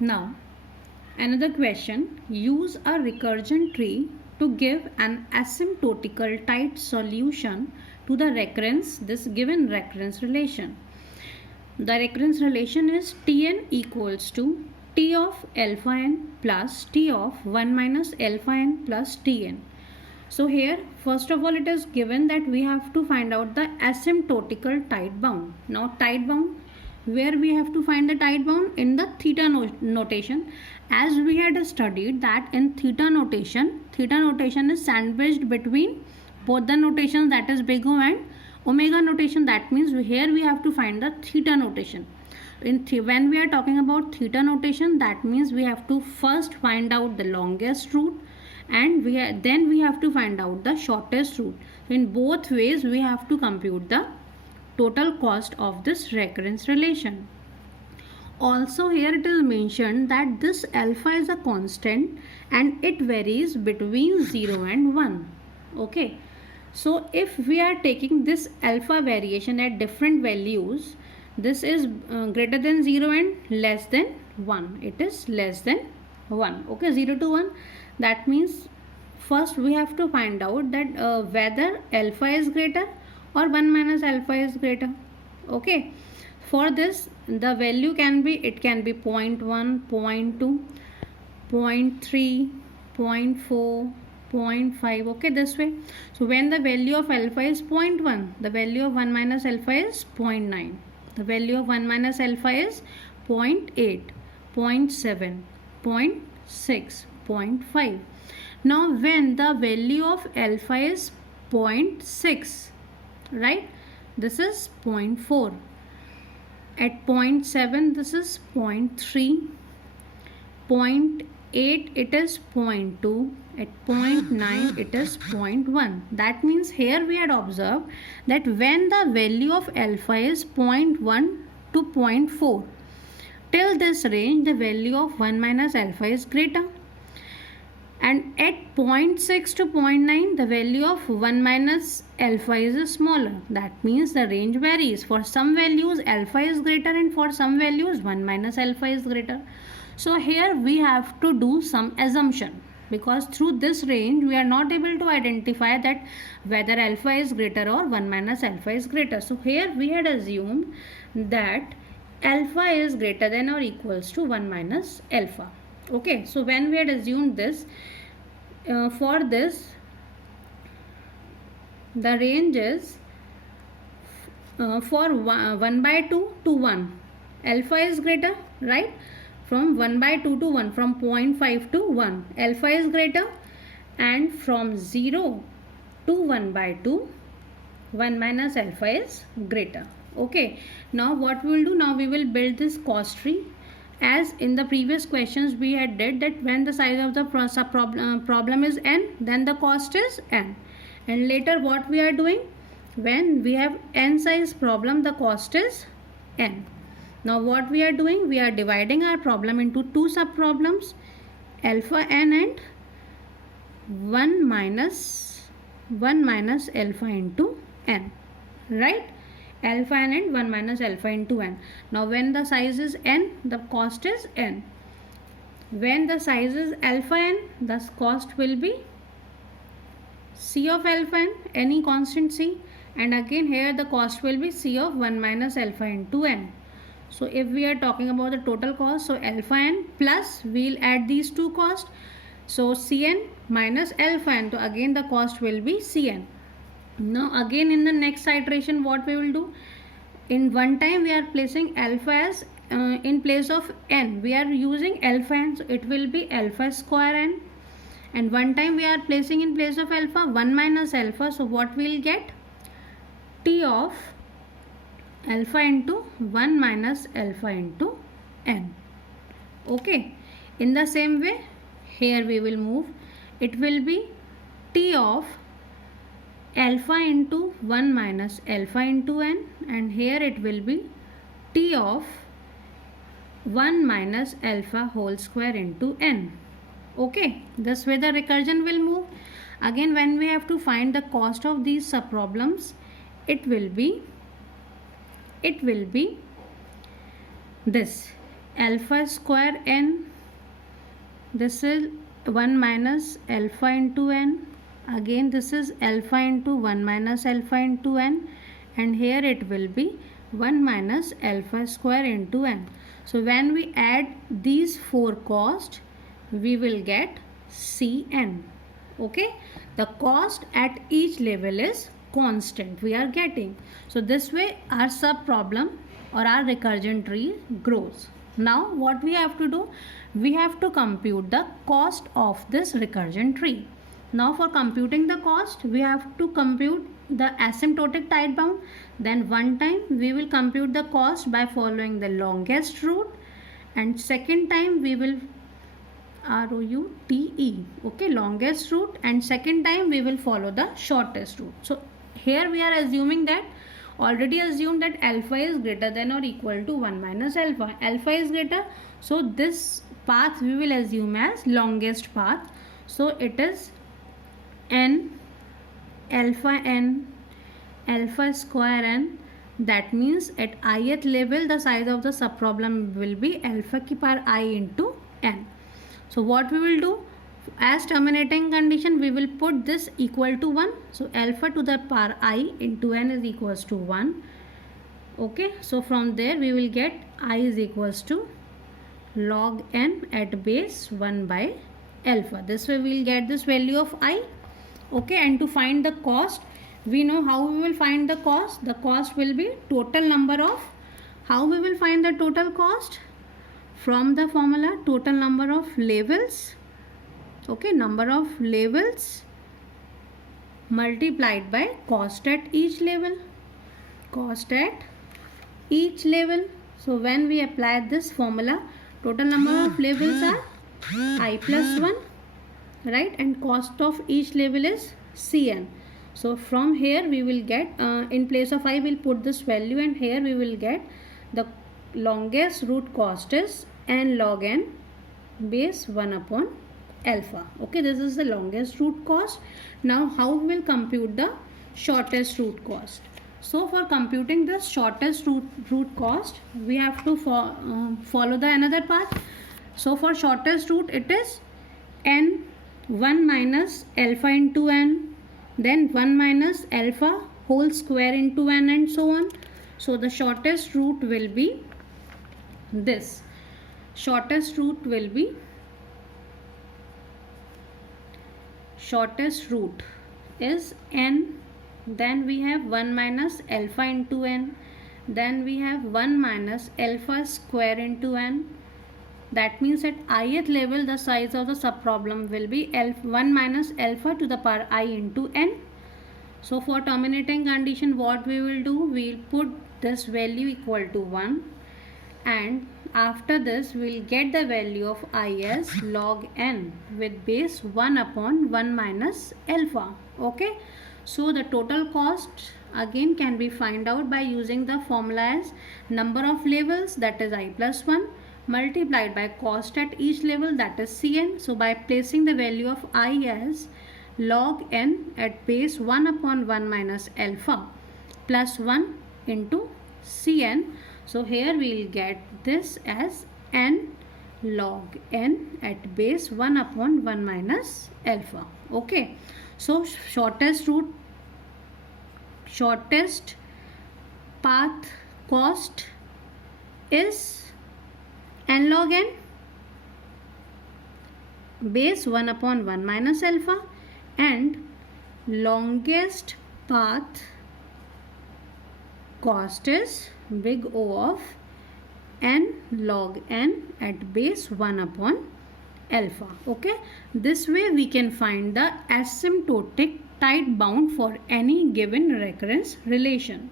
Now, another question. Use a recursion tree to give an asymptotical tight solution to the recurrence, this given recurrence relation. The recurrence relation is Tn equals to T of alpha n plus T of 1 minus alpha n plus Tn. So here first of all it is given that we have to find out the asymptotical tight bound. Now tight bound, where we have to find the tight bound? In the theta notation, as we had studied that in theta notation is sandwiched between both the notations, that is big O and omega notation. That means here we have to find the theta notation. When we are talking about theta notation, that means we have to first find out the longest root and then we have to find out the shortest root. In both ways we have to compute the total cost of this recurrence relation. Also here it is mentioned that this alpha is a constant and it varies between 0 and 1. Okay, so if we are taking this alpha variation at different values, this is greater than 0 and less than 1. It is less than 1. Okay, 0 to 1. That means first we have to find out that whether alpha is greater or 1 minus alpha is greater. Okay, for this the value can be 0.1, 0.2, 0.3, 0.4, 0.5. Okay, this way. So when the value of alpha is 0.1, the value of 1 minus alpha is 0.9. The value of 1 minus alpha is 0.8, 0.7, 0.6, 0.5. Now when the value of alpha is 0.6, right, this is 0.4. At 0.7 this is 0.3, 0.8 it is 0.2, at 0.9 it is 0.1. That means here we had observed that when the value of alpha is 0.1 to 0.4, till this range the value of 1 minus alpha is greater, and at 0.6 to 0.9 the value of 1 minus alpha is smaller. That means the range varies. For some values alpha is greater and for some values 1 minus alpha is greater. So here we have to do some assumption, because through this range we are not able to identify that whether alpha is greater or 1 minus alpha is greater. So here we had assumed that alpha is greater than or equals to 1 minus alpha. Okay, so when we had assumed this, for this the range is for 1 by 2 to 1, alpha is greater, right? From 1 by 2 to 1, from 0.5 to 1, alpha is greater, and from 0 to 1 by 2, 1 minus alpha is greater. Okay, now what we will do, now we will build this cost tree. As in the previous questions we had did that when the size of the problem is n, then the cost is n, and later what we are doing, when we have n size problem the cost is n. Now what we are doing, we are dividing our problem into two sub problems, alpha n and 1 minus alpha into n, right? Alpha n and 1 minus alpha into n. Now when the size is n, the cost is n. When the size is alpha n, the cost will be c of alpha n, any constant c, and again here the cost will be c of 1 minus alpha into n. So if we are talking about the total cost, so alpha n plus we'll add these two costs, so cn minus alpha n, so again the cost will be cn. Now again in the next iteration what we will do, in one time we are placing alpha as in place of n, we are using alpha n, so it will be alpha square n, and one time we are placing in place of alpha 1 minus alpha, so what we will get, t of alpha into 1 minus alpha into n. Okay, in the same way here we will move, it will be t of alpha into 1 minus alpha into n, and here it will be t of 1 minus alpha whole square into n. Okay, this way the recursion will move. Again when we have to find the cost of these subproblems, it will be this alpha square n, this is 1 minus alpha into n, again this is alpha into 1 minus alpha into n, and here it will be 1 minus alpha square into n. So when we add these four costs, we will get Cn. Okay, the cost at each level is constant we are getting. So this way our sub problem or our recursion tree grows. Now what we have to do, we have to compute the cost of this recursion tree. Now for computing the cost, we have to compute the asymptotic tight bound. Then one time we will compute the cost by following the longest route, and second time we will ROUTE, okay, longest route, and second time we will follow the shortest route. So here we are assuming that, already assumed that alpha is greater than or equal to 1 minus alpha. Alpha is greater, so this path we will assume as longest path. So it is n alpha square n. That means at ith level the size of the subproblem will be alpha ki power I into n. So what we will do, as terminating condition we will put this equal to 1. So alpha to the power I into n is equals to 1. Okay, so from there we will get I is equals to log n at base 1 by alpha. This way we will get this value of I. Okay, and to find the cost, we know how we will find the cost. The cost will be total number of, how we will find the total cost? From the formula total number of levels, okay, number of levels multiplied by cost at each level, cost at each level. So when we apply this formula, total number of levels are I plus 1, right, and cost of each level is Cn. So from here we will get, in place of I will put this value, and here we will get the longest route cost is n log n base 1 upon alpha. Okay, this is the longest route cost. Now how we will compute the shortest route cost? So for computing the shortest route cost, we have to follow the another path. So for shortest route it is n 1 minus alpha into n, then 1 minus alpha whole square into n, and so on. So the shortest route will be this. Shortest route will be, shortest route is n, then we have 1 minus alpha into n, then we have 1 minus alpha square into n. That means at ith level the size of the subproblem will be 1 minus alpha to the power I into n. So for terminating condition, what we will do, we will put this value equal to 1, and after this we will get the value of I as log n with base 1 upon 1 minus alpha. Okay, so the total cost again can be find out by using the formula as number of levels, that is I plus 1, multiplied by cost at each level, that is Cn. So by placing the value of I as log n at base 1 upon 1 minus alpha plus 1 into Cn, so here we will get this as n log n at base 1 upon 1 minus alpha. Okay, so shortest path cost is n log n base 1 upon 1 minus alpha, and longest path cost is big O of n log n at base 1 upon alpha. Okay, this way we can find the asymptotic tight bound for any given recurrence relation.